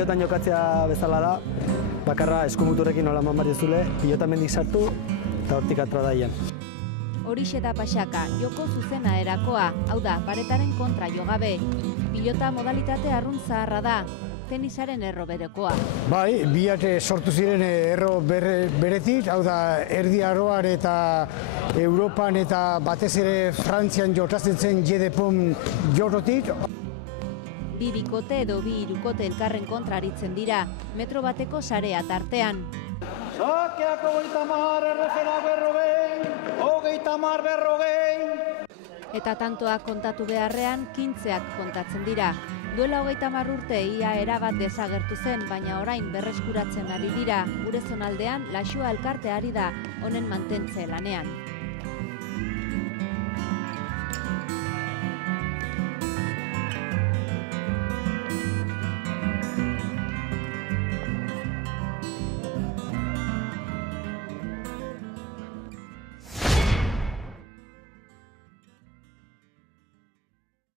pilotan jokatzea bezala da, bakarra eskumuturrekin nola eman behar dizule, pilota mendik sartu eta hortik atra daian. Horixe da Paxaka, joko zuzena erakoa, hau da, paretaren kontra jogabe. Pilota modalitate arrunt zaharra da, tenisaren erro berekoa. Bai, biak sortu ziren erro beretik, hau da, erdi aroan eta Europan eta batez ere Frantzian jokatzen zen jedepon jorotik. Bi bikote edo bi hirukote elkarren kontra aritzen dira, metro bateko sarea tartean. Sakeak 30, erreferak 40, 30, 40. Eta tantoak kontatu beharrean, 15ak kontatzen dira. Duela 30 urte ia erabat desagertu zen, baina orain berreskuratzen ari dira. Gure zonaldean, Laxua elkarte ari da, honen mantentze lanean.